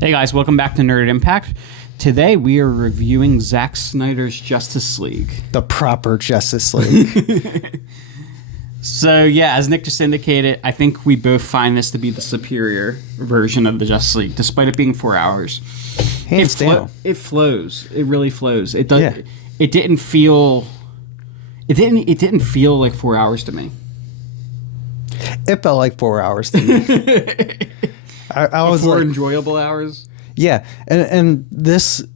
Hey guys, welcome back to Nerd Impact. Today we are reviewing Zack Snyder's Justice League. The proper Justice League. So yeah, as Nick just indicated, I think we both find this to be the superior version of the Justice League, despite it being 4 hours. Hands down. It flows. It really flows. It does. Yeah. It didn't feel. It didn't feel like 4 hours to me. It felt like 4 hours to me. I was Four like, enjoyable hours. yeah, and the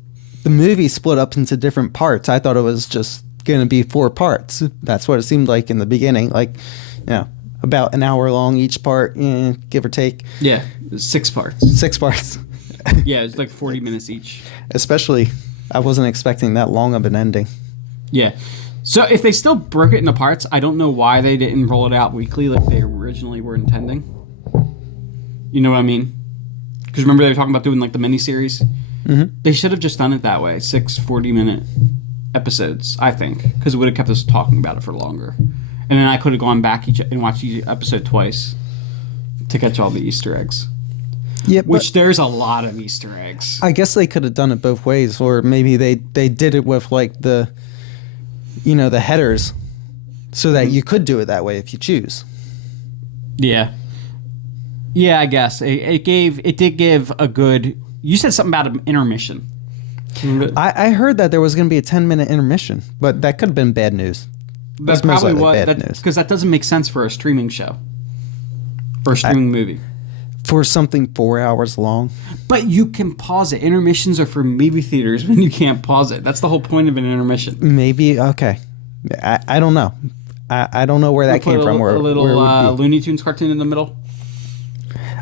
movie split up into different parts. I thought it was just going to be 4 parts. That's what it seemed like in the beginning. Like, about an hour long each part, give or take. Yeah, 6 parts. 6 parts. Yeah, it's like 40 minutes each. Especially, I wasn't expecting that long of an ending. Yeah. So if they still broke it into parts, I don't know why they didn't roll it out weekly like they originally were intending. You know what I mean? Because remember they were talking about doing like the miniseries? Mm-hmm. They should have just done it that way. 6 40-minute episodes, I think. Because it would have kept us talking about it for longer. And then I could have gone back and watched each episode twice to catch all the Easter eggs. Yeah, Which there's a lot of Easter eggs. I guess they could have done it both ways, or maybe they did it with like the headers, so that you could do it that way if you choose. Yeah. Yeah, I guess. It did give a good... You said something about an intermission. I heard that there was going to be a 10-minute intermission, but that could have been bad news. That's probably what... Because that doesn't make sense for a streaming show. Or a streaming movie. For something 4 hours long. But you can pause it. Intermissions are for movie theaters when you can't pause it. That's the whole point of an intermission. Maybe, okay. I don't know. I don't know where that came from. A little Looney Tunes cartoon in the middle.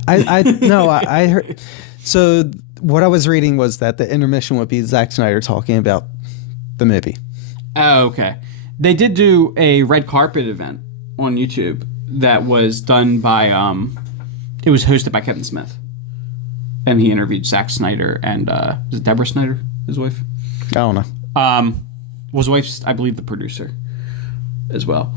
I heard. So what I was reading was that the intermission would be Zack Snyder talking about the movie. Oh, okay. They did do a red carpet event on YouTube that was done by it was hosted by Kevin Smith, and he interviewed Zack Snyder and is it Deborah Snyder, his wife? I don't know. Was wife's, I believe, the producer as well.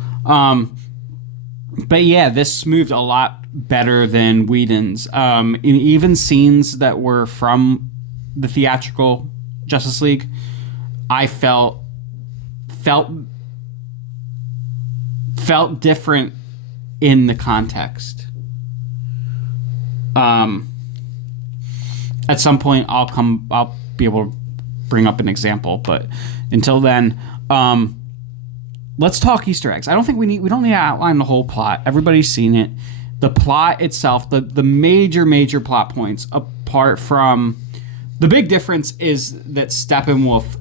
But yeah, this moved a lot better than Whedon's. In even scenes that were from the theatrical Justice League, I felt different in the context. At some point, I'll be able to bring up an example, but until then, let's talk Easter eggs. I don't think we don't need to outline the whole plot. Everybody's seen it. The plot itself, the major plot points, apart from the big difference is that Steppenwolf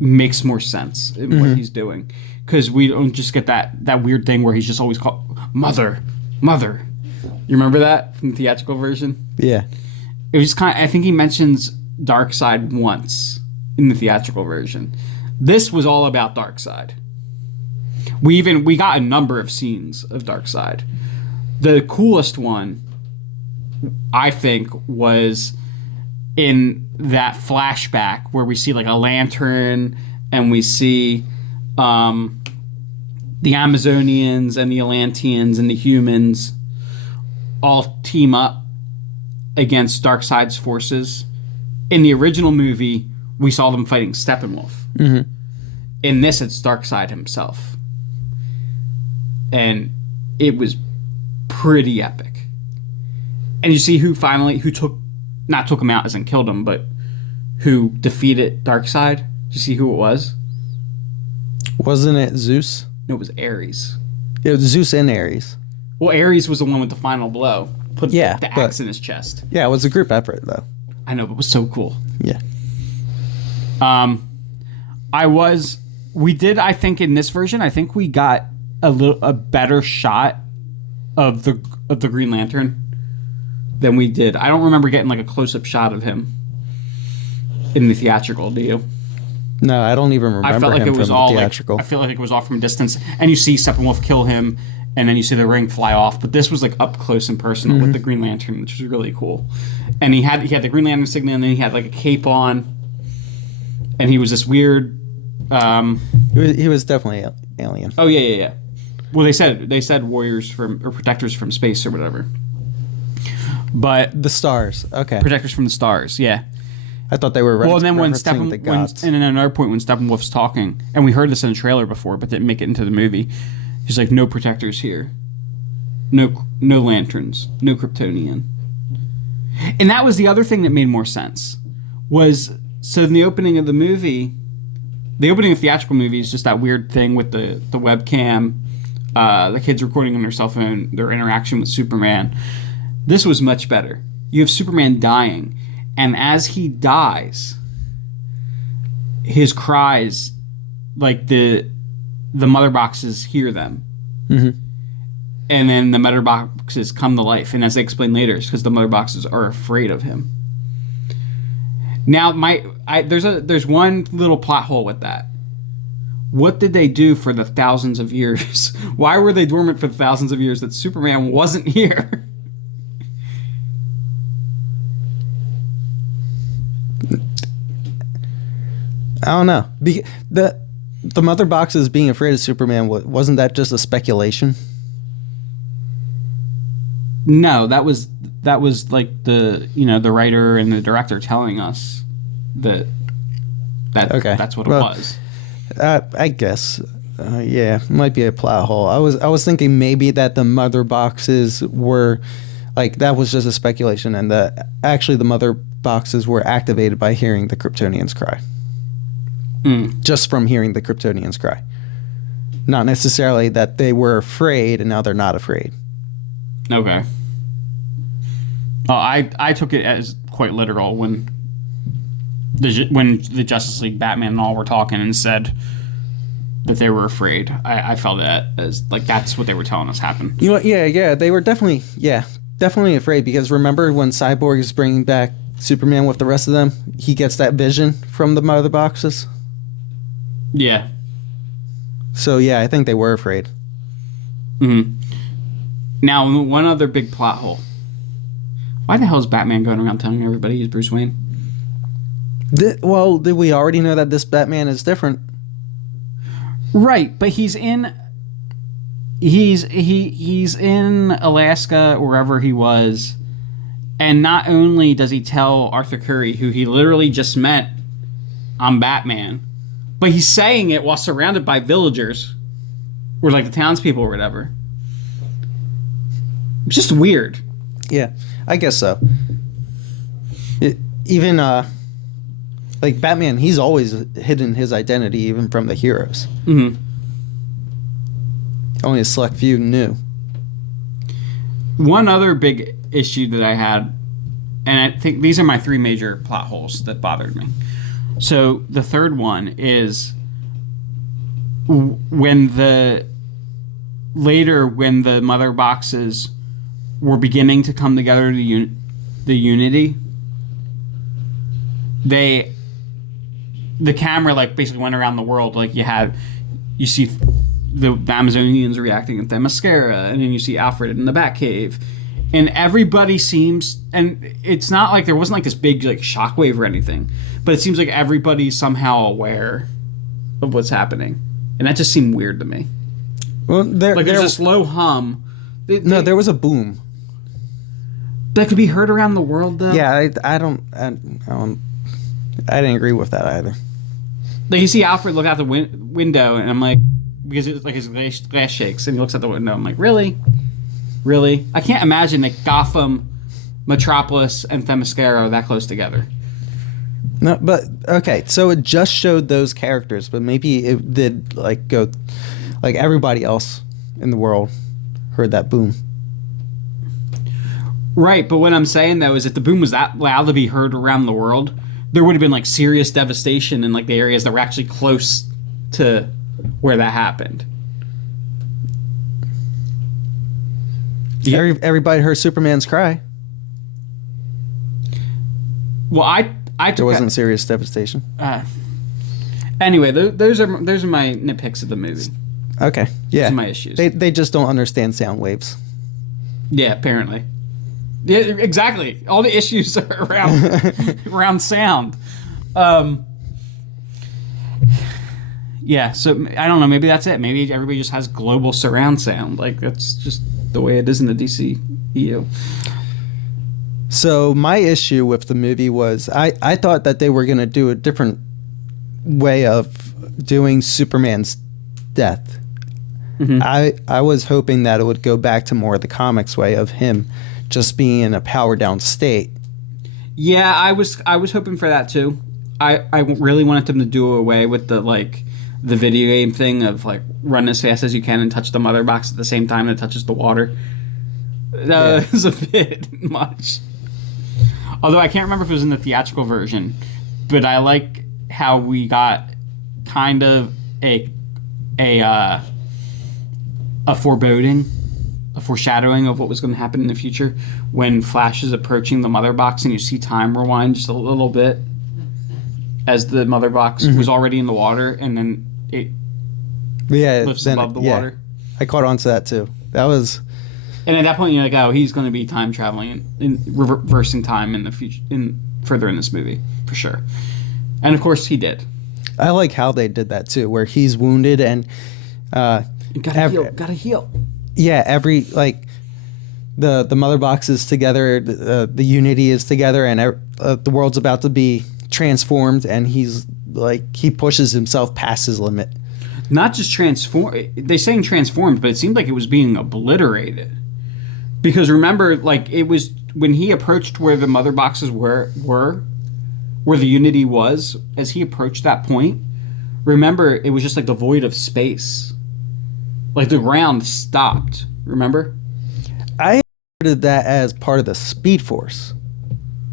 makes more sense in what he's doing, because we don't just get that weird thing where he's just always called mother. You remember that from the theatrical version? Yeah. It was I think he mentions Darkseid once in the theatrical version. This was all about Darkseid. We got a number of scenes of Darkseid. The coolest one, I think, was in that flashback where we see like a lantern and we see the Amazonians and the Atlanteans and the humans all team up against Darkseid's forces. In the original movie, we saw them fighting Steppenwolf. Mm-hmm. In this, it's Darkseid himself. And it was pretty epic. And you see who not took him out as in killed him, but who defeated Darkseid. Did you see who it was? Wasn't it Zeus? No, it was Ares. It was Zeus and Ares. Well, Ares was the one with the final blow. Put the axe in his chest. Yeah, it was a group effort, though. I know, but it was so cool. Yeah. We did, I think, in this version, I think we got a better shot of the Green Lantern than we did. I don't remember getting like a close-up shot of him in the theatrical, do you? No, I don't even remember. I felt like him it was from all the theatrical. I feel like it was all from a distance, and you see Steppenwolf kill him, and then you see the ring fly off. But this was like up close and personal with the Green Lantern, which was really cool. And he had the Green Lantern insignia, and then he had like a cape on, and he was this weird. He was definitely alien. Oh yeah. Well, they said warriors or protectors from space or whatever. But The stars. Okay. protectors from the stars, yeah. I thought they were Well, and then when referencing the gods. and then another point when Steppenwolf's talking, and we heard this in a trailer before, but didn't make it into the movie. He's like, "No protectors here, no lanterns, no Kryptonian." And that was the other thing that made more sense. Was so in the opening of the movie, the opening of the theatrical movie is just that weird thing with the webcam, the kids recording on their cell phone, their interaction with Superman. This was much better. You have Superman dying. And as he dies, his cries, like the mother boxes hear them. Mm-hmm. And then the mother boxes come to life. And as they explain later, it's because the mother boxes are afraid of him. Now, there's one little plot hole with that. What did they do for the thousands of years? Why were they dormant for the thousands of years that Superman wasn't here? I don't know. The mother boxes being afraid of Superman, wasn't that just a speculation? No, that was like the writer and the director telling us that Okay. that's what it Well, was. I guess. Yeah, might be a plot hole. I was thinking maybe that the mother boxes were like that was just a speculation, and actually the mother boxes were activated by hearing the Kryptonians cry. Just from hearing the Kryptonians cry, not necessarily that they were afraid and now they're not afraid. Okay. Oh, I took it as quite literal when the Justice League, Batman, and all were talking and said that they were afraid. I felt that as like that's what they were telling us happened. You know what? Yeah, they were definitely afraid because remember when Cyborg is bringing back Superman with the rest of them, he gets that vision from the mother boxes. Yeah. So yeah, I think they were afraid. Mm-hmm. Now, one other big plot hole. Why the hell is Batman going around telling everybody he's Bruce Wayne? Did we already know that this Batman is different? Right, but he's in Alaska, wherever he was, and not only does he tell Arthur Curry, who he literally just met, I'm Batman, but he's saying it while surrounded by villagers, or like the townspeople or whatever. It's just weird. Yeah, I guess so. Even like Batman, he's always hidden his identity even from the heroes. Mm-hmm. Only a select few knew. One other big issue that I had, and I think these are my three major plot holes that bothered me. So the third one is when the mother boxes were beginning to come together to the Unity, the camera like basically went around the world. Like you see the Amazonians reacting at Themyscira, and then you see Alfred in the Batcave, and everybody seems, and it's not like there wasn't like this big like shockwave or anything, but it seems like everybody's somehow aware of what's happening, and that just seemed weird to me. Well, there's a slow hum. There was a boom that could be heard around the world, though. Yeah, I didn't agree with that either. Like you see Alfred look out the window, and I'm like, because it's like his glass shakes, and he looks out the window. I'm like, really? I can't imagine that Gotham, Metropolis, and Themyscira are that close together. No, but okay, so it just showed those characters, but maybe it did like go, like everybody else in the world heard that boom. Right, but what I'm saying though is if the boom was that loud to be heard around the world, there would have been like serious devastation in like the areas that were actually close to where that happened. Everybody heard Superman's cry. Well, I there wasn't serious devastation. Anyway, those are my nitpicks of the movie. Okay, yeah, those are my issues. They just don't understand sound waves. Yeah, apparently. Yeah, exactly. All the issues are around sound. Yeah, so I don't know. Maybe that's it. Maybe everybody just has global surround sound. Like that's just the way it is in the DCEU. So my issue with the movie was I thought that they were going to do a different way of doing Superman's death. Mm-hmm. I was hoping that it would go back to more of the comics way of him just being in a power down state. Yeah, I was hoping for that too. I really wanted them to do away with the video game thing of like run as fast as you can and touch the mother box at the same time that touches the water. That was a bit much. Although I can't remember if it was in the theatrical version, but I like how we got kind of a foreboding, a foreshadowing of what was going to happen in the future when Flash is approaching the mother box and you see time rewind just a little bit as the mother box was already in the water and then it lifts above the water. I caught on to that too. That was... And at that point, you're like, oh, he's going to be time traveling and reversing time in the future, further in this movie, for sure. And of course, he did. I like how they did that too, where he's wounded and gotta heal. Yeah, every the mother box is together, the Unity is together, and the world's about to be transformed, and he's like he pushes himself past his limit. Not just transform. They're saying transformed, but it seemed like it was being obliterated. Because remember, like it was when he approached where the mother boxes were where the Unity was. As he approached that point, remember it was just like the void of space, like the ground stopped. Remember? I interpreted that as part of the Speed Force.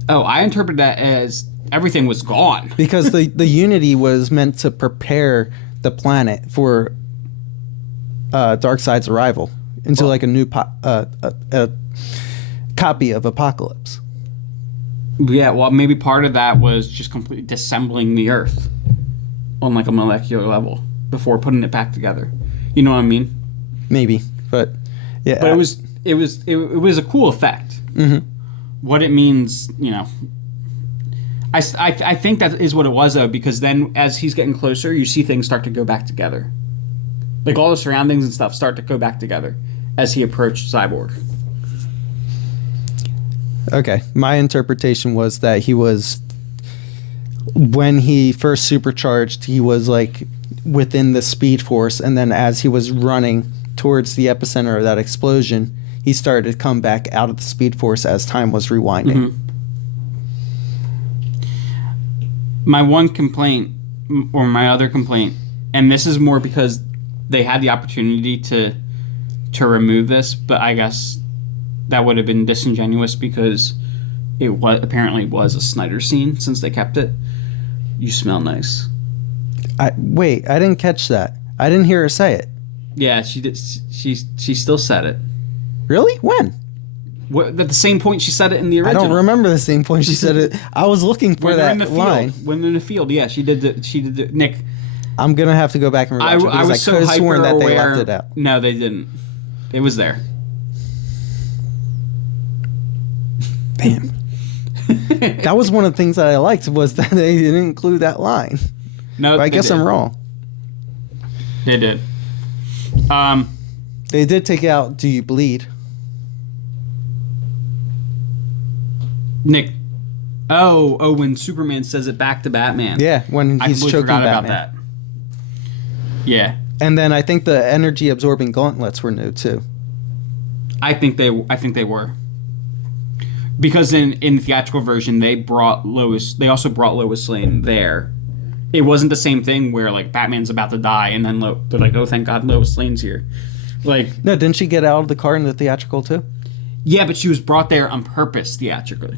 Oh, I interpreted that as everything was gone because the Unity was meant to prepare the planet for Darkseid's arrival into like a new a copy of Apocalypse. Yeah, well, maybe part of that was just completely disassembling the Earth on like a molecular level before putting it back together. You know what I mean? Maybe, but yeah. But it was a cool effect. Mm-hmm. What it means, you know. I think that is what it was, though, because then as he's getting closer, you see things start to go back together. Like all the surroundings and stuff start to go back together as he approached Cyborg. Okay. My interpretation was that he was, when he first supercharged, he was like within the Speed Force, and then as he was running towards the epicenter of that explosion, he started to come back out of the Speed Force as time was rewinding. Mm-hmm. My one complaint, or my other complaint, and this is more because they had the opportunity to remove this, but I guess that would have been disingenuous because it apparently was a Snyder scene since they kept it. You smell nice. Wait, I didn't catch that. I didn't hear her say it. Yeah, she did. She still said it. Really? When? At the same point she said it in the original. I don't remember the same point she said it. I was looking for that line. When they're in the field, yeah, she did. Nick, I'm gonna have to go back and rewatch it because I was could have so sworn that they hyper-aware. left it out. No, they didn't. It was there. Damn. That was one of the things that I liked was that they didn't include that line. No, but I guess I'm wrong. They did. They did take out "Do You Bleed?" Nick. Oh, when Superman says it back to Batman. Yeah, when he's choking forgot Batman. about that. Yeah. And then I think the energy absorbing gauntlets were new too. I think they were. Because in the theatrical version they also brought Lois Lane there. It wasn't the same thing where like Batman's about to die and then they're like, oh thank God Lois Lane's here. Like no, didn't she get out of the car in the theatrical too? Yeah, but she was brought there on purpose theatrically.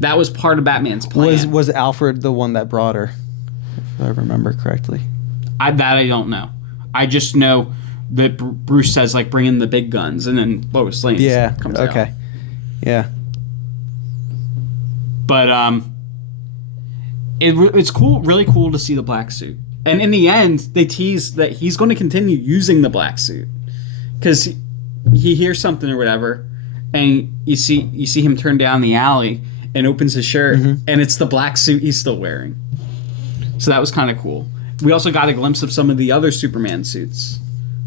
That was part of Batman's plan. Was Alfred the one that brought her? If I remember correctly. I don't know. I just know that Bruce says like bring in the big guns and then Lois Lane comes out. Okay. Yeah. But it's cool, really cool to see the black suit. And in the end, they tease that he's going to continue using the black suit because he hears something or whatever, and you see him turn down the alley and opens his shirt, and it's the black suit he's still wearing. So that was kind of cool. We also got a glimpse of some of the other Superman suits.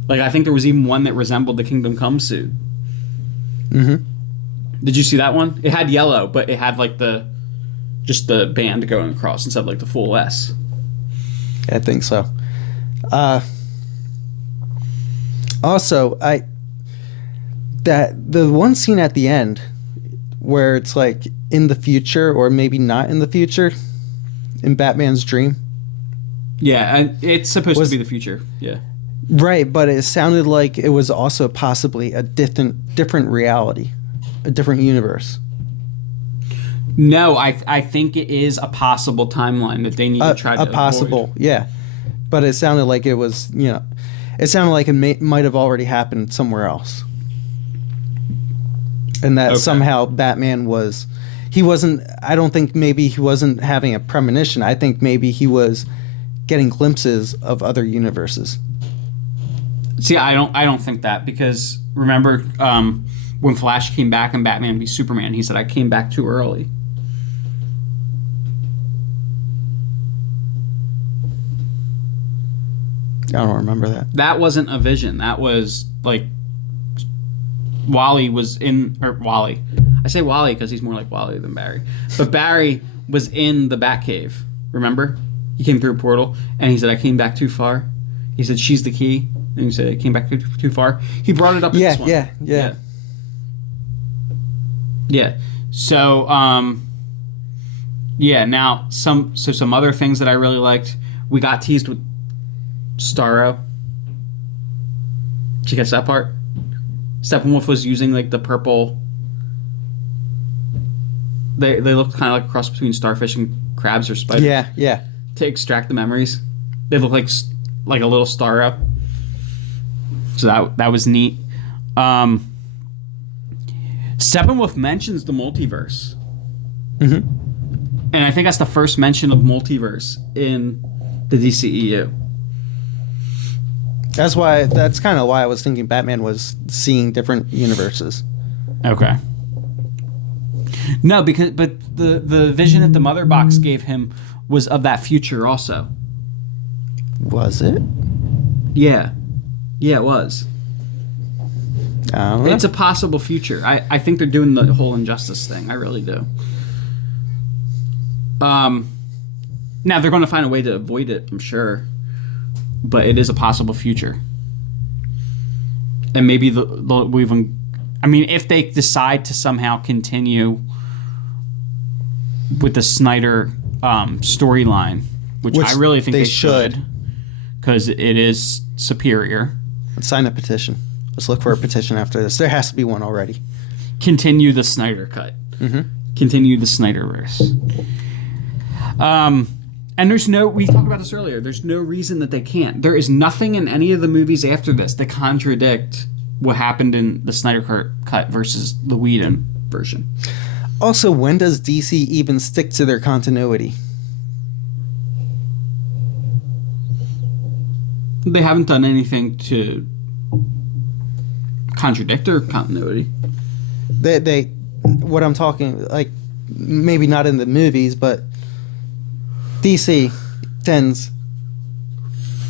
Like I think there was even one that resembled the Kingdom Come suit. Did you see that one? It had yellow, but it had like just the band going across instead of like the full S. I think so. Also, the one scene at the end where it's like in the future or maybe not in the future in Batman's dream. Yeah, and it's supposed to be the future. Yeah. Right, but it sounded like it was also possibly a different reality, a different universe. No, I think it is a possible timeline that they need to try to avoid. Possible, yeah. But it sounded like it was, it sounded like it might have already happened somewhere else. And that somehow Batman I don't think maybe he wasn't having a premonition. I think maybe he was getting glimpses of other universes. See, I don't think that, because remember when Flash came back and Batman v Superman, he said, I came back too early. I don't remember that. That wasn't a vision. That was like Wally was in, or Wally. I say Wally because he's more like Wally than Barry. But Barry was in the Batcave. Remember? He came through a portal and he said, I came back too far. He said, she's the key. And he said, I came back too far. He brought it up in this one. Yeah. So, now some other things that I really liked. We got teased with Starro. Did you catch that part? Steppenwolf was using like the purple. They looked kind of like a cross between starfish and crabs or spiders. Yeah. To extract the memories, they look like a little Starro. So that was neat. Steppenwolf mentions the multiverse, and I think that's the first mention of multiverse in the DCEU. That's kind of why I was thinking Batman was seeing different universes. Okay. No, but the vision that the Mother Box gave him was of that future also. Was it? Yeah, it was. I don't know. It's a possible future. I think they're doing the whole Injustice thing. I really do. Now they're going to find a way to avoid it, I'm sure. But it is a possible future. And maybe they'll even... I mean, if they decide to somehow continue with the Snyder storyline, which I really think they should, because it is superior. Let's sign a petition. Let's look for a petition after this. There has to be one already. Continue the Snyder cut. Continue the Snyderverse. And we talked about this earlier, there's no reason that they can't. There is nothing in any of the movies after this that contradict what happened in the Snyder cut versus the Whedon version. Also, when does DC even stick to their continuity? They haven't done anything to contradict their continuity. They what I'm talking, like, maybe not in the movies, but DC tends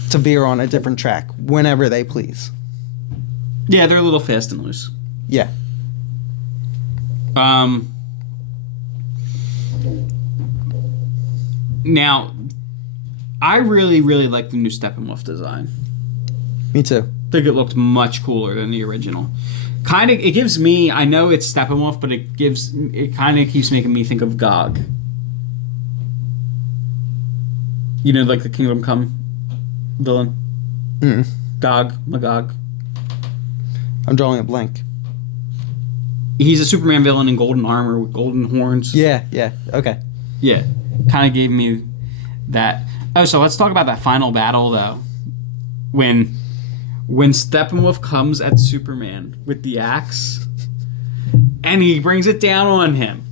to veer on a different track whenever they please. Yeah, they're a little fast and loose. Yeah. Now, I really, really like the new Steppenwolf design. Me too. I think it looked much cooler than the original. It gives me, I know it's Steppenwolf, but it kind of keeps making me think of Gog. You know, like the Kingdom Come villain? Gog, Magog. I'm drawing a blank. He's a Superman villain in golden armor with golden horns. Yeah, okay. Yeah, kind of gave me that. Oh, so let's talk about that final battle, though. When Steppenwolf comes at Superman with the axe, and he brings it down on him,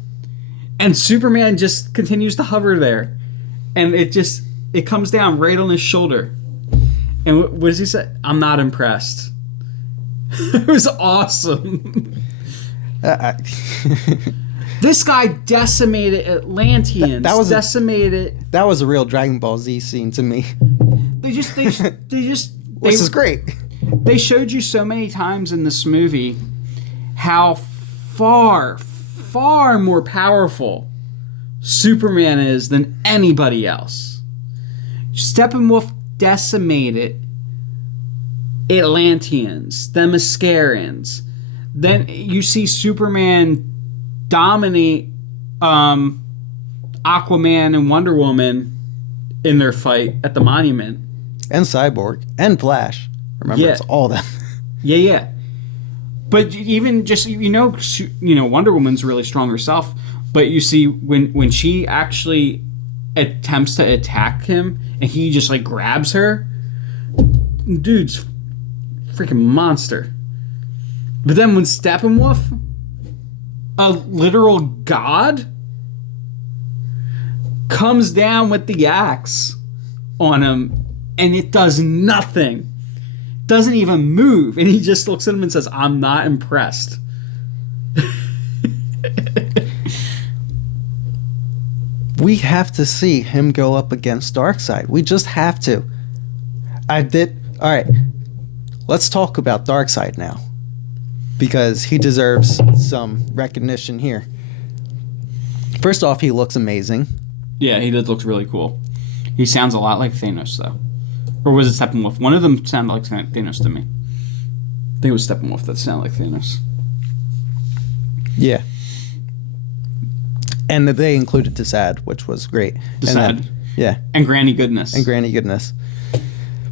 and Superman just continues to hover there, and it comes down right on his shoulder. And what does he say? I'm not impressed. It was awesome. This guy decimated Atlanteans. That was a real Dragon Ball Z scene to me. This is great. They showed you so many times in this movie how far, far more powerful Superman is than anybody else. Steppenwolf decimated Atlanteans, the Mascarans. Then you see Superman dominate Aquaman and Wonder Woman in their fight at the Monument. And Cyborg. And Flash. Remember, it's all them. Yeah. But even just, Wonder Woman's really strong herself. But you see, when she actually attempts to attack him and he just like grabs her, dude's freaking monster. But then when Steppenwolf, a literal god, comes down with the axe on him and it does nothing. Doesn't even move. And he just looks at him and says, I'm not impressed. We have to see him go up against Darkseid. We just have to. Alright. Let's talk about Darkseid now. Because he deserves some recognition here. First off, he looks amazing. Yeah, he look really cool. He sounds a lot like Thanos, though. Or was it Steppenwolf? One of them sounded like Thanos to me. I think it was Steppenwolf that sounded like Thanos. Yeah. And they included Darkseid, which was great. Darkseid. Yeah. And Granny Goodness.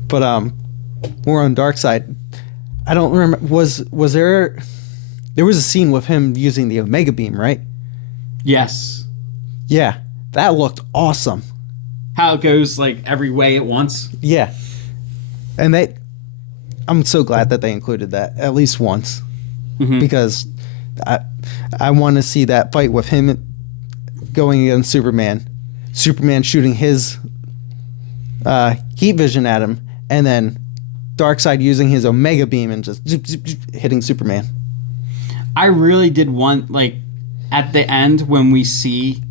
But more on Darkseid. I don't remember. Was there was a scene with him using the Omega Beam, right? Yes. Yeah. That looked awesome. How it goes like every way at once. Yeah. And I'm so glad that they included that at least once. Mm-hmm. Because I want to see that fight with him going against Superman. Superman shooting his heat vision at him, and then Darkseid using his Omega Beam and just hitting Superman. I really did want, like, at the end when we see,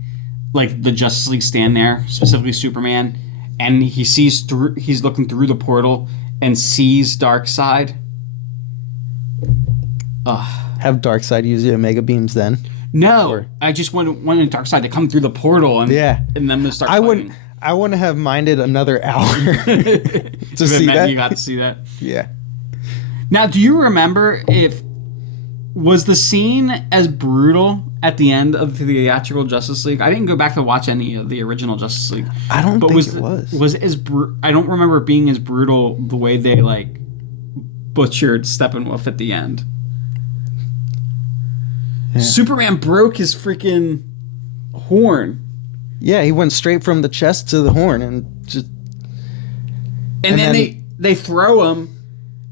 like, the Justice League stand there, specifically Superman, and he's looking through the portal and sees Darkseid. Have Darkseid use the Omega Beams then? No, I just wanted Darkseid to come through the portal and then to start fighting. I wouldn't have minded another hour to see that. You got to see that? Yeah. Now, do you remember was the scene as brutal at the end of the theatrical Justice League? I didn't go back to watch any of the original Justice League. I don't think it was. Was it I don't remember it being as brutal the way they, like, butchered Steppenwolf at the end. Yeah. Superman broke his freaking horn. Yeah, he went straight from the chest to the horn and just... And then they throw him.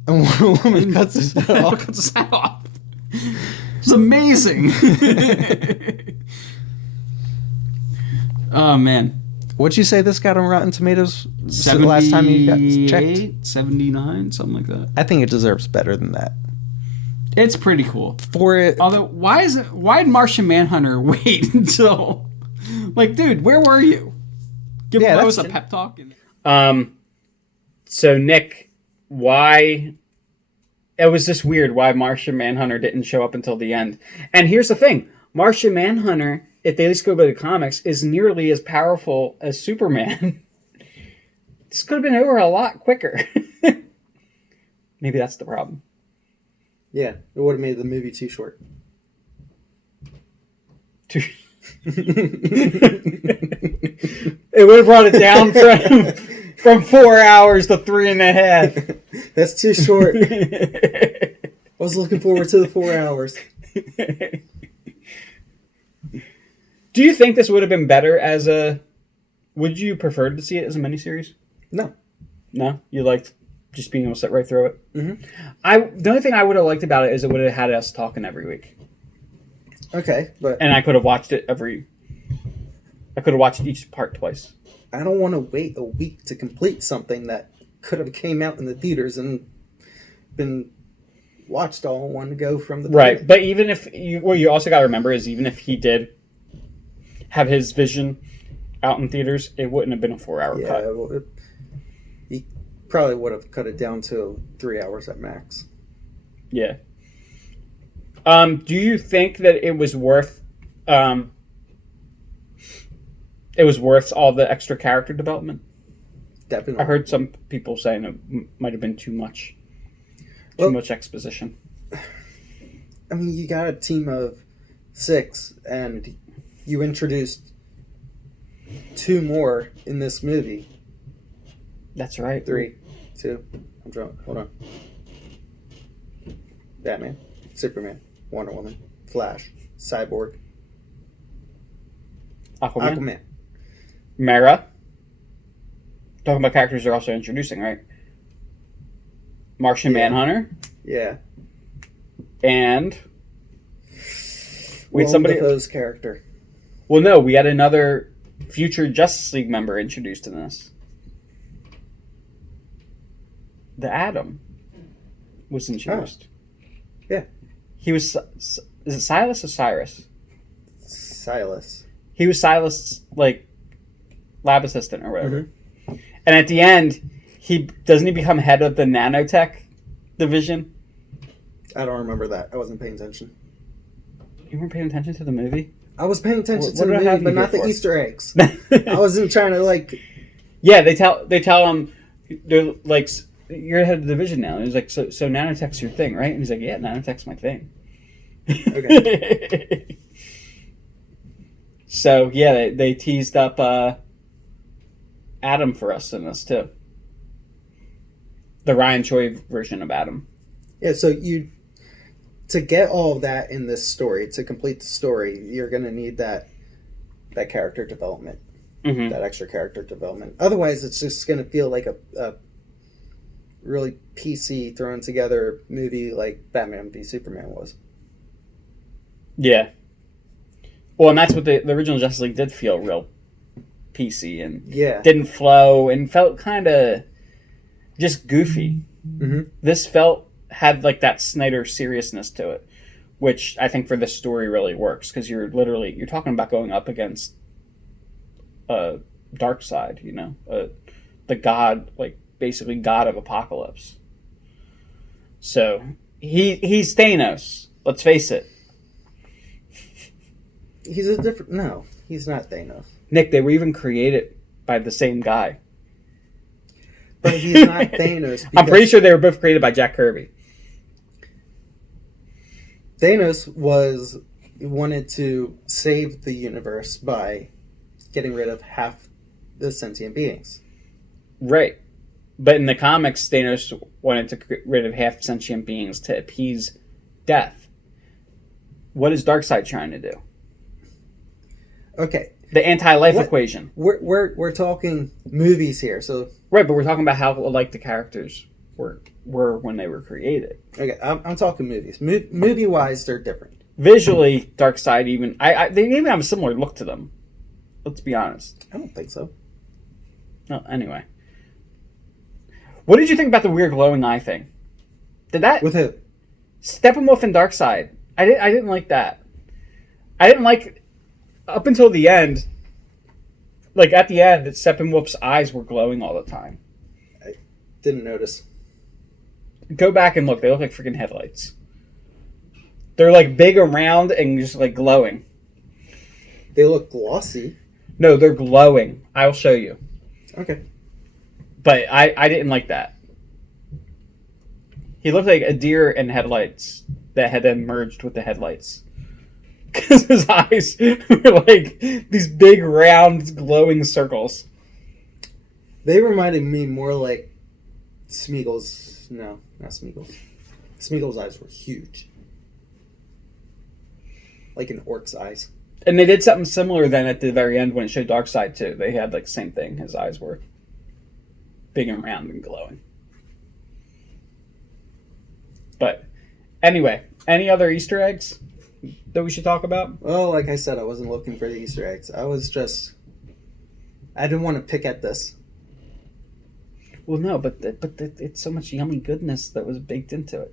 And Wonder Woman cuts his head off. Cuts his head off. It's amazing. Oh, man. What'd you say this got on Rotten Tomatoes the last time you got checked? 79, something like that. I think it deserves better than that. It's pretty cool. For it... Although, why did Martian Manhunter wait until... Like, dude, where were you? Give Lois a pep talk. So, Nick, why... It was just weird why Martian Manhunter didn't show up until the end. And here's the thing. Martian Manhunter, if they just go by the comics, is nearly as powerful as Superman. This could have been over a lot quicker. Maybe that's the problem. Yeah, it would have made the movie too short. It would have brought it down from 4 hours to 3.5. That's too short. I was looking forward to the 4 hours. Do you think this would have been better as a... Would you prefer to see it as a miniseries? No. No? You liked just being able to sit right through it? Mm-hmm. The only thing I would have liked about it is it would have had us talking every week. Okay, but... And I could have watched it I could have watched each part twice. I don't want to wait a week to complete something that could have came out in the theaters and been watched all in one go from the beginning. Right, but even if... What you also got to remember is even if he did have his vision out in theaters, it wouldn't have been a 4-hour cut. Well, he probably would have cut it down to 3 hours at max. Yeah. Do you think that it was worth all the extra character development? Definitely. I heard some people saying it might have been too much exposition. I mean, you got a team of 6, and you introduced 2 more in this movie. That's right. 3, 2. I'm drunk. Hold on. Batman, Superman, Wonder Woman, Flash, Cyborg, Aquaman. Mara. Talking about characters they're also introducing, right? Martian Manhunter. Yeah. And we had Willem somebody. Dafoe's character. Well, no, we had another future Justice League member introduced in this. The Atom was introduced. Oh. Yeah. He was. Is it Silas or Cyrus? Silas. He was Silas' like lab assistant or whatever. Mm-hmm. And at the end, he become head of the nanotech division. I don't remember that. I wasn't paying attention. You weren't paying attention to the movie? I was paying attention What to the did I have movie, but you not here the for? Easter eggs. I wasn't trying to like. Yeah, they tell him they're like, you're head of the division now. And he's like, so nanotech's your thing, right? And he's like, yeah, nanotech's my thing. Okay. So yeah, they teased up Adam for us in this too. The Ryan Choi version of Adam. Yeah, so to get all of that in this story, to complete the story, you're gonna need that character development, that extra character development. Otherwise, it's just gonna feel like a really PC thrown together movie like Batman v Superman was. Yeah. Well, and that's what the original Justice League did feel real PC and didn't flow and felt kind of just goofy. Mm-hmm. This had like that Snyder seriousness to it, which I think for this story really works because you're talking about going up against Darkseid, the god, like basically god of apocalypse. So he's Thanos. Let's face it. He's not Thanos. Nick, they were even created by the same guy. But he's not Thanos. I'm pretty sure they were both created by Jack Kirby. Thanos wanted to save the universe by getting rid of half the sentient beings. Right. But in the comics, Thanos wanted to get rid of half sentient beings to appease death. What is Darkseid trying to do? Okay. The anti-life equation. We're talking movies here, so right, but we're talking about how alike the characters were when they were created. Okay, I'm talking movies. Movie wise, they're different. Visually, Darkseid they even have a similar look to them. Let's be honest. I don't think so. No, anyway. What did you think about the weird glowing eye thing? With who? Steppenwolf and Darkseid. I didn't like that. I didn't like up until the end. Like at the end, Steppenwolf's eyes were glowing all the time. I didn't notice. Go back and look. They look like freaking headlights. They're like big around and just like glowing. They look glossy. No, they're glowing. I'll show you. Okay. But I didn't like that. He looked like a deer in headlights that had then merged with the headlights. Because his eyes were like these big, round, glowing circles. They reminded me more like Smeagol's. No, not Smeagol's. Smeagol's eyes were huge. Like an orc's eyes. And they did something similar then at the very end when it showed Darkseid too. They had like the same thing. His eyes were big and round and glowing. But anyway, any other Easter eggs that we should talk about? Well, like I said, I wasn't looking for the Easter eggs. I didn't want to pick at this. Well, no, but it's so much yummy goodness that was baked into it.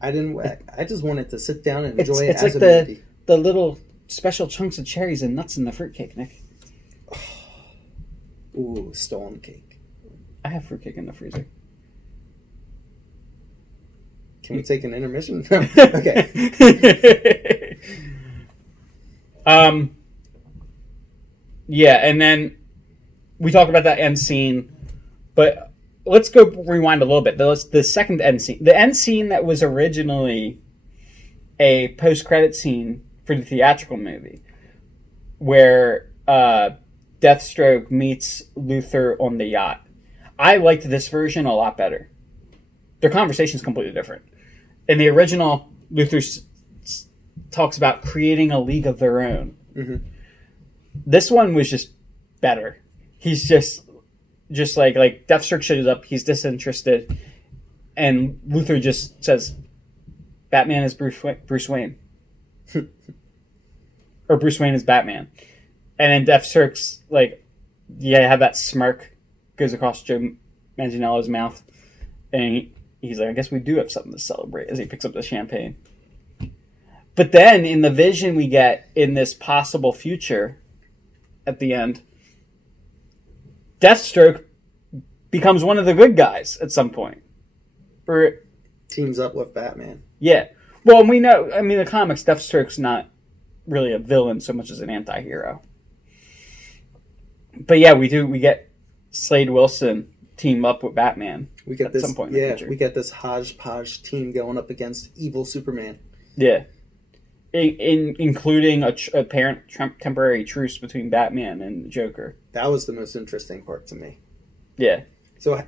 I just wanted to sit down and enjoy it it's as like a movie. The little special chunks of cherries and nuts in the fruitcake, Nick. Ooh, stolen cake. I have fruitcake in the freezer. Can we take an intermission? Okay. Yeah, and then we talk about that end scene, but let's go rewind a little bit. The second end scene, the end scene that was originally a post-credit scene for the theatrical movie, where Deathstroke meets Luthor on the yacht. I liked this version a lot better. Their conversation is completely different. In the original, Luthor talks about creating a league of their own. Mm-hmm. This one was just better. He's just like Deathstroke shows up. He's disinterested, and Luthor just says, "Batman is Bruce Wayne," or Bruce Wayne is Batman. And then Deathstroke's like, yeah, have that smirk goes across Joe Manganiello's mouth, and he's like, I guess we do have something to celebrate as he picks up the champagne. But then in the vision we get in this possible future at the end, Deathstroke becomes one of the good guys at some point. Or teams up with Batman. Yeah. Well, we know, I mean, the comics, Deathstroke's not really a villain so much as an anti-hero. But yeah, we get Slade Wilson team up with Batman. We get at this, some point in the future. We get this hodgepodge team going up against evil Superman. Yeah. Including a apparent temporary truce between Batman and the Joker. That was the most interesting part to me. Yeah. So,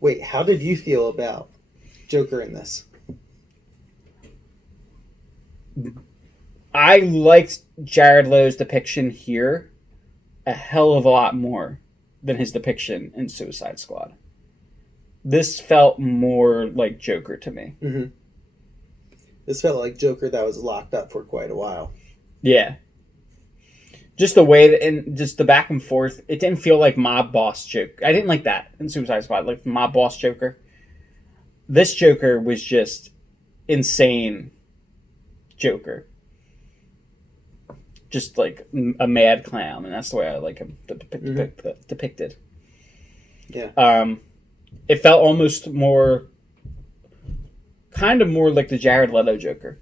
wait, how did you feel about Joker in this? I liked Jared Leto's depiction here a hell of a lot more than his depiction in Suicide Squad. This felt more like Joker to me. Mm-hmm. This felt like Joker that was locked up for quite a while. Yeah. Just the way that, and just the back and forth, it didn't feel like mob boss Joker. I didn't like that in Suicide Squad, like mob boss Joker. This Joker was just insane Joker. Just like a mad clown, and that's the way I like him depicted. Yeah. It felt almost kind of more like the Jared Leto Joker.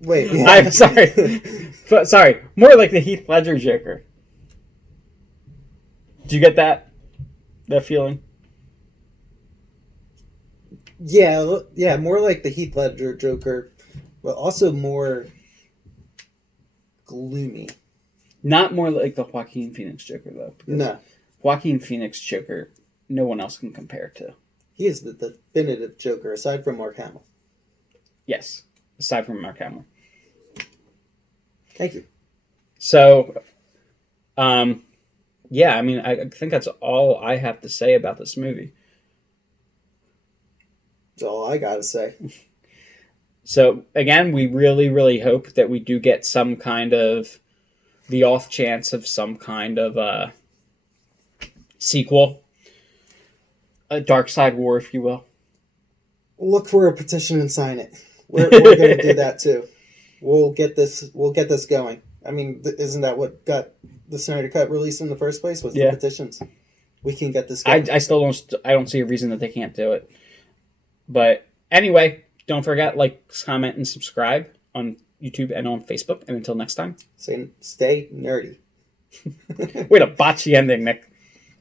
Wait. Yeah. I'm sorry. Sorry. More like the Heath Ledger Joker. Do you get that feeling? Yeah, more like the Heath Ledger Joker, but also more gloomy. Not more like the Joaquin Phoenix Joker, though. No. Joaquin Phoenix Joker, no one else can compare to. He is the definitive Joker, aside from Mark Hamill. Yes, aside from Mark Hamill. Thank you. So, yeah, I mean, I think that's all I have to say about this movie. That's all I gotta say. So, again, we really, really hope that we do get some kind of, the off chance of some kind of sequel. A Darkseid War, if you will. Look for a petition and sign it. We're going to do that too. We'll get this going. I mean, isn't that what got the Snyder Cut released in the first place? Was the petitions? We can get this going. I still don't see a reason that they can't do it. But anyway, don't forget, like, comment, and subscribe on YouTube and on Facebook. And until next time, stay nerdy. way to botch the ending, Nick.